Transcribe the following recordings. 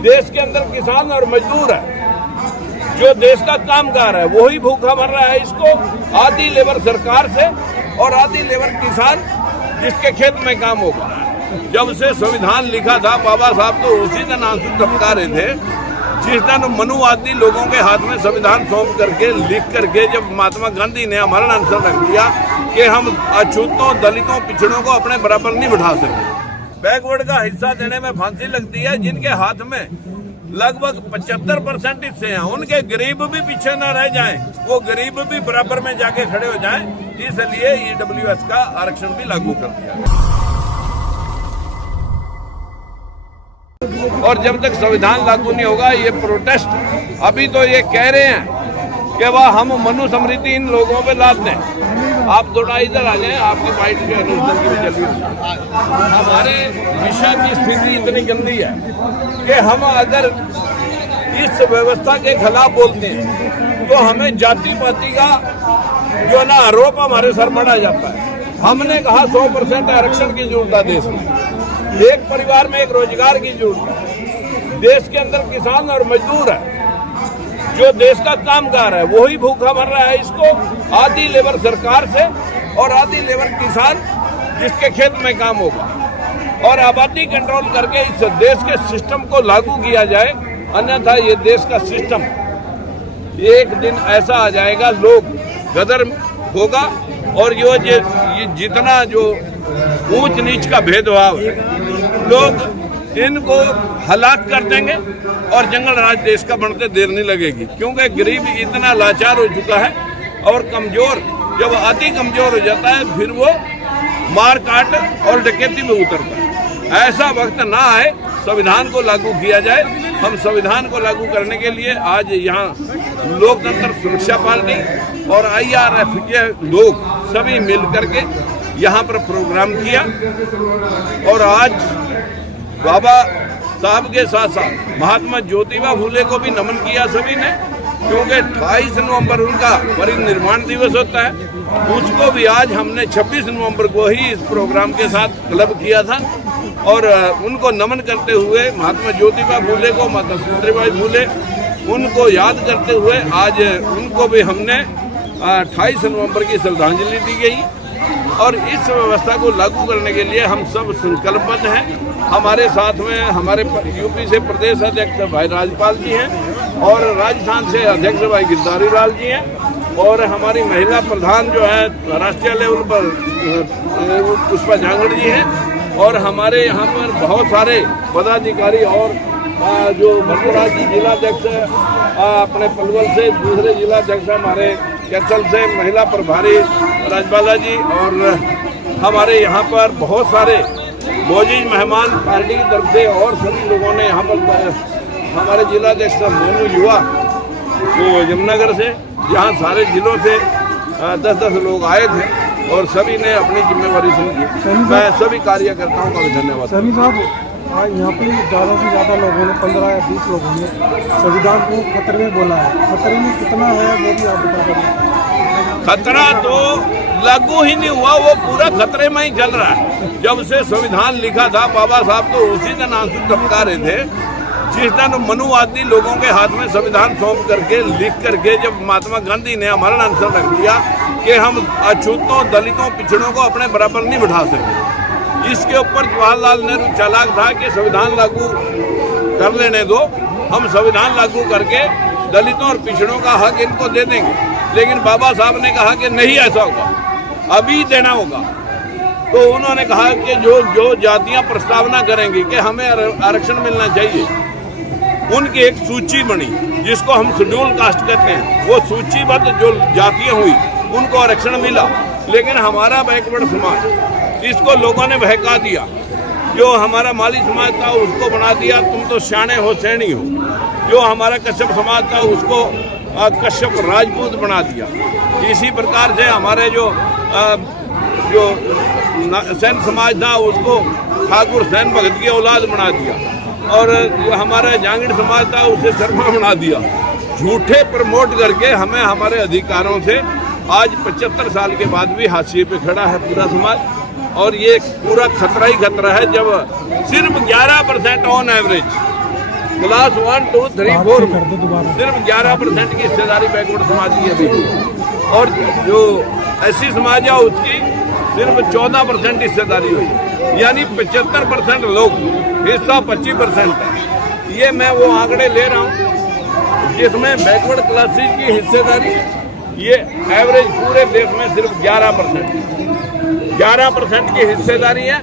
देश के अंदर किसान और मजदूर है, जो देश का कामगार है, वही भूखा मर रहा है। इसको आधी लेबर सरकार से और आधी लेबर किसान जिसके खेत में काम होगा। जब से संविधान लिखा था बाबा साहब तो उसी दिन आंसू टपका रहे थे जिस दिन मनुवादी लोगों के हाथ में संविधान सौंप करके लिख करके जब महात्मा गांधी ने अमरण अनशन रख दिया कि हम अछूतों, दलितों, पिछड़ों को अपने बराबर नहीं बिठा सकते। बैकवर्ड का हिस्सा देने में फांसी लगती है। जिनके हाथ में लगभग 75% हिस्से हैं, उनके गरीब भी पीछे न रह जाएं, वो गरीब भी बराबर में जाके खड़े हो जाएं, इसलिए ईडब्ल्यूएस का आरक्षण भी लागू कर दिया। और जब तक संविधान लागू नहीं होगा ये प्रोटेस्ट, अभी तो ये कह रहे हैं कि वह हम मनुस्मृति इन लोगों पे लाद दें। आप थोड़ा इधर आ जाएं, आपकी बाइट जो अनुष्ठान की चल रही। हमारे विषय की स्थिति इतनी गंदी है कि हम अगर इस व्यवस्था के खिलाफ बोलते हैं तो हमें जाति पाति का जो ना आरोप हमारे सर पड़ा जाता है। हमने कहा 100% आरक्षण की जरूरत है देश में, एक परिवार में एक रोजगार की जरूरत है। देश के अंदर किसान और मजदूर है, जो देश का कामगार है, वही भूखा मर रहा है। इसको आधी लेबर सरकार से और आधी लेबर किसान जिसके खेत में काम होगा और आबादी कंट्रोल करके इस देश के सिस्टम को लागू किया जाए, अन्यथा ये देश का सिस्टम एक दिन ऐसा आ जाएगा, लोग गदर होगा और ये जितना जो ऊंच नीच का भेदभाव है, लोग इनको हलाक कर देंगे और जंगल राज देश का बनते देर नहीं लगेगी, क्योंकि गरीब इतना लाचार हो चुका है और कमजोर, जब अति कमजोर हो जाता है फिर वो मार काट और डकैती में उतरता है। ऐसा वक्त ना आए, संविधान को लागू किया जाए। हम संविधान को लागू करने के लिए आज यहाँ लोकतंत्र सुरक्षा पार्टी और IRF के लोग सभी मिल करके यहाँ पर प्रोग्राम किया और आज बाबा साहब के साथ साथ महात्मा ज्योतिबा फुले को भी नमन किया सभी ने, क्योंकि 28 नवंबर उनका परिनिर्वाण दिवस होता है। उसको भी आज हमने 26 नवंबर को ही इस प्रोग्राम के साथ क्लब किया था और उनको नमन करते हुए महात्मा ज्योतिबा फुले को, माता सावित्रीबाई फुले, उनको याद करते हुए आज उनको भी हमने 28 नवंबर की श्रद्धांजलि दी गई और इस व्यवस्था को लागू करने के लिए हम सब संकल्पबद्ध हैं। हमारे साथ में हमारे यूपी से प्रदेश अध्यक्ष भाई राजपाल जी हैं और राजस्थान से अध्यक्ष भाई गिरधारी लाल जी हैं और हमारी महिला प्रधान जो है राष्ट्रीय लेवल पर पुष्पा झांगड़ जी हैं और हमारे यहाँ पर बहुत सारे पदाधिकारी और जो भरतराज जी जिलाध्यक्ष अपने पलवल से, दूसरे जिलाध्यक्ष हमारे कैथल से महिला प्रभारी राजबाला जी और हमारे यहाँ पर बहुत सारे मौजूद मेहमान पार्टी की तरफ से और सभी लोगों ने यहाँ पर हमारे जिलाध्यक्ष मोनू युवा वो यमुनानगर से, यहाँ सारे जिलों से 10-10 लोग आए थे और सभी ने अपनी जिम्मेवारी समझी। मैं सभी कार्यकर्ताओं का भी धन्यवाद। सनी साहब, यहाँ पे ज़्यादा से ज़्यादा लोगों ने 15 या 20 लोगों ने संविधान को खतरे में बोला है। खतरे में कितना है वो भी आप बता दें। खतरा तो लागू ही नहीं हुआ, वो पूरा खतरे में ही चल रहा है। जब से संविधान लिखा था बाबा साहब तो उसी दिन आंसू टपका रहे थे जिस दिन मनुवादी लोगों के हाथ में संविधान सौंप करके लिख करके जब महात्मा गांधी ने अमरण अनशन रख दिया कि हम अछूतों, दलितों, पिछड़ों को अपने बराबर नहीं बिठा सकते। इसके ऊपर जवाहरलाल नेहरू चालाक था कि संविधान लागू कर लेने दो, हम संविधान लागू करके दलितों और पिछड़ों का हक इनको दे देंगे। लेकिन बाबा साहब ने कहा कि नहीं ऐसा होगा, अभी देना होगा। तो उन्होंने कहा कि जो जातियां प्रस्तावना करेंगी कि हमें आरक्षण मिलना चाहिए, उनकी एक सूची बनी जिसको हम शेड्यूल कास्ट कहते हैं। वो सूचीबद्ध जो जातियां हुई उनको आरक्षण मिला, लेकिन हमारा बैकवर्ड समाज इसको लोगों ने बहका दिया। जो हमारा माली समाज था उसको बना दिया तुम तो शाने हो, सैनी हो। जो हमारा कश्यप समाज था उसको कश्यप राजपूत बना दिया। इसी प्रकार से हमारे जो सैन समाज था उसको ठाकुर सैन भगत की औलाद बना दिया और जो हमारा जांगीड़ समाज था उसे शर्मा बना दिया। झूठे प्रमोट करके हमें हमारे अधिकारों से आज 75 साल के बाद भी हाशिए पे खड़ा है पूरा समाज। और ये पूरा खतरा ही खतरा है जब सिर्फ 11% ऑन एवरेज क्लास 1, 2, 3, 4 कर दो दोबारा। सिर्फ 11% की हिस्सेदारी बैकवर्ड समाज की अभी, और जो एससी समाज है उसकी सिर्फ 14% हिस्सेदारी हुई, यानी 75% लोग, हिस्सा 25% है। ये मैं वो आंकड़े ले रहा हूँ जिसमें बैकवर्ड क्लासेस की हिस्सेदारी ये एवरेज पूरे देश में सिर्फ 11% की हिस्सेदारी है।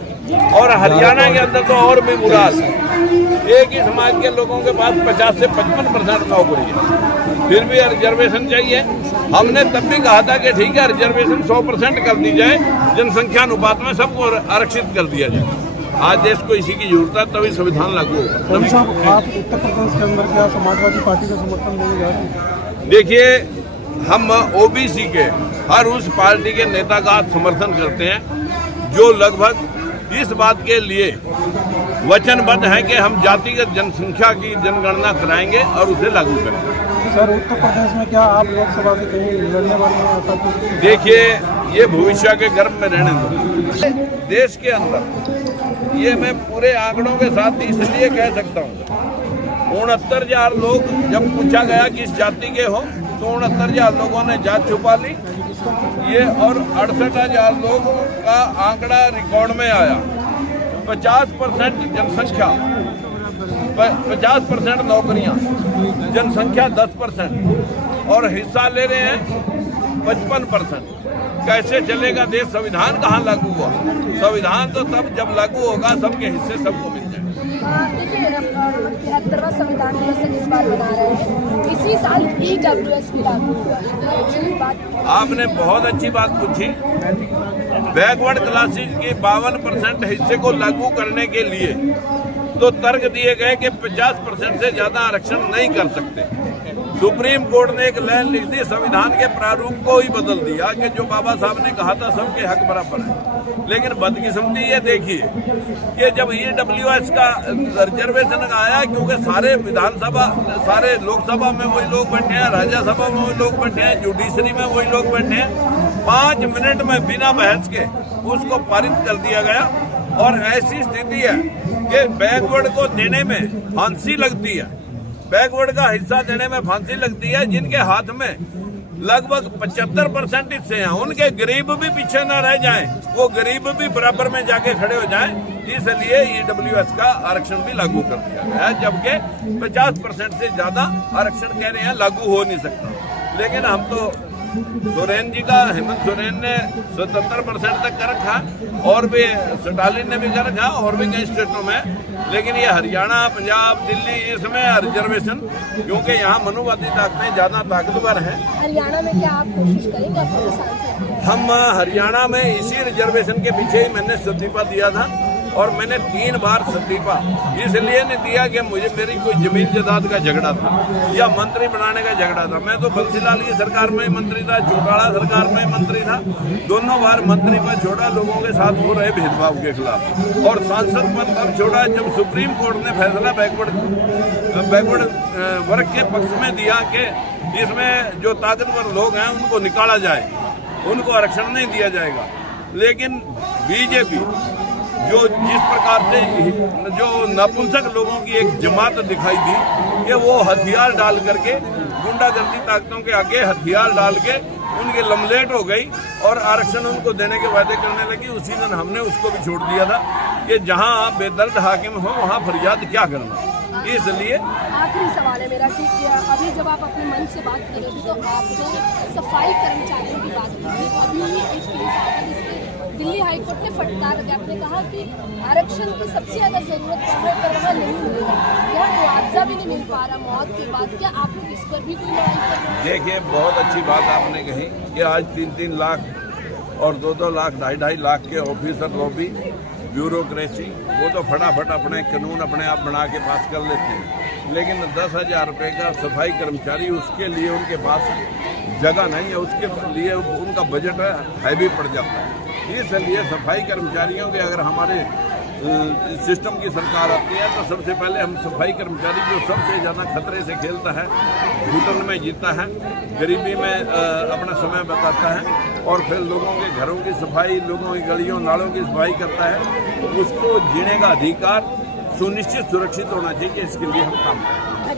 और हरियाणा के अंदर तो और भी बुरा हाल है, एक ही समाज के लोगों के पास 50 से 55% नौकरी है, फिर भी रिजर्वेशन चाहिए। हमने तब भी कहा था कि ठीक है रिजर्वेशन 100% कर दी जाए, जनसंख्या अनुपात में सबको आरक्षित कर दिया जाए। आज देश को इसी की जरूरत है, तभी संविधान लागू होगा। साहब, आप उत्तर प्रदेश के अंदर क्या समाजवादी पार्टी का समर्थन देने जा रहे हैं? देखिए, हम ओबीसी के हर उस पार्टी के नेता का समर्थन करते हैं जो लगभग इस बात के लिए वचनबद्ध है कि हम जातिगत जनसंख्या की जनगणना कराएंगे और उसे लागू करेंगे। सर, उत्तर प्रदेश में क्या आप लोकसभा से कहीं लड़ने वाले हैं ऐसा कुछ? देखिए, ये भविष्य के गर्भ में रहने दो। देश के अंदर ये मैं पूरे आंकड़ों के साथ इसलिए कह सकता हूँ, 69,000 लोग जब पूछा गया किस जाति के हो तो 69,000 लोगों ने जात छुपा ली ये, और 68,000 लोगों का आंकड़ा रिकॉर्ड में आया। 50% जनसंख्या, 50% नौकरियां, जनसंख्या 10% और हिस्सा ले रहे हैं 55%। कैसे चलेगा देश? संविधान कहाँ लागू हुआ? संविधान तो तब जब लागू होगा सबके हिस्से सबको मिल जाएंगे। देखिए, 73वां संविधान दिवस इस बार मना रहे हैं, इसी साल EWS भी लागू हुआ। आपने बहुत अच्छी बात पूछी। बैकवर्ड क्लासेस के 52% हिस्से को लागू करने के लिए तो तर्क दिए गए कि 50% से ज्यादा आरक्षण नहीं कर सकते। सुप्रीम कोर्ट ने एक लाइन लिख दी, संविधान के प्रारूप को ही बदल दिया कि जो बाबा साहब ने कहा था सबके हक बराबर है। लेकिन बदकिस्मती ये देखिए कि जब EWS का रिजर्वेशन आया, क्योंकि सारे विधानसभा, सारे लोकसभा में वही लोग बैठे हैं, राज्यसभा में वही लोग बैठे हैं, जुडिशरी में वही लोग बैठे हैं, 5 मिनट में बिना बहस के उसको पारित कर दिया गया। और ऐसी स्थिति है कि बैकवर्ड को देने में फांसी लगती है, बैकवर्ड का हिस्सा देने में फांसी लगती है। जिनके हाथ में लगभग 75% हिस्से हैं, उनके गरीब भी पीछे न रह जाएं, वो गरीब भी बराबर में जाके खड़े हो जाएं। इसलिए EWS का आरक्षण भी लागू कर दिया गया है, जबकि 50% से ज्यादा आरक्षण कह रहे हैं लागू हो नहीं सकता। लेकिन हम तो सोरेन जी का, हेमंत सोरेन ने 77% तक कर रखा, और भी स्टालिन ने भी कर रखा, और भी कई स्टेटों में। लेकिन ये हरियाणा, पंजाब, दिल्ली, इसमें रिजर्वेशन, क्योंकि यहाँ मनुवादी ताकतें ज्यादा ताकतवर हैं। हरियाणा में क्या आप कोशिश करेंगे अपने सांसद? हम हरियाणा में इसी रिजर्वेशन के पीछे ही मैंने इस्तीफा दिया था, और मैंने 3 बार इस्तीफा इसलिए नहीं दिया कि मुझे मेरी कोई जमीन जायदाद का झगड़ा था या मंत्री बनाने का झगड़ा था। मैं तो बंसीलाल की सरकार में ही मंत्री था, चौटाला सरकार में मंत्री था, दोनों बार मंत्री पर छोड़ा लोगों के साथ हो रहे भेदभाव के खिलाफ, और सांसद पद तब छोड़ा जब सुप्रीम कोर्ट ने फैसला बैकवर्ड वर्ग के पक्ष में दिया कि इसमें जो ताकतवर लोग हैं उनको निकाला जाए, उनको आरक्षण नहीं दिया जाएगा। लेकिन बीजेपी जो जिस प्रकार से जो नपुंसक लोगों की एक जमात दिखाई दी कि वो हथियार डाल करके, गुंडागर्दी ताकतों के आगे हथियार डाल के उनके लमलेट हो गई और आरक्षण उनको देने के वादे करने लगी। उसी दिन हमने उसको भी छोड़ दिया था कि जहां आप बेदर्द हाकिम हो वहां फरियाद क्या करना। इसलिए आखिरी सवाल है मेरा कि अभी जब आप अपने मन से बात कर रहे थे तो आपने सफाई कर्मचारियों की बात की। अभी एक केस आया जिसमें दिल्ली हाईकोर्ट ने फटकार दिया, आपने कहा कि आरक्षण की सबसे ज्यादा जरूरत पड़ रही पर वहाँ नहीं मिलेगा, यहाँ मुआवजा भी नहीं मिल पा रहा मौत के बाद। क्या आप लोग इस पर भी कोई लड़ाई कर रहे हैं? देखिए, बहुत अच्छी बात आपने कही कि आज 3-3 लाख और 2-2 लाख, 2.5 लाख के ऑफिसर लॉबी, ब्यूरोक्रेसी, वो तो फटाफट अपने कानून अपने आप बना के पास कर लेते हैं। लेकिन 10,000 रुपये का सफाई कर्मचारी, उसके लिए उनके पास जगह नहीं है, उसके लिए उनका बजट हैवी पड़ जाता है। इसलिए सफाई कर्मचारियों के अगर हमारे सिस्टम की सरकार आती है तो सबसे पहले हम सफाई कर्मचारी जो सबसे ज़्यादा खतरे से खेलता है, घुटन में जीता है, गरीबी में अपना समय बताता है और फिर लोगों के घरों की सफाई, लोगों की गलियों नालों की सफाई करता है, उसको जीने का अधिकार सुनिश्चित सुरक्षित होना चाहिए, इसके लिए हम काम करें।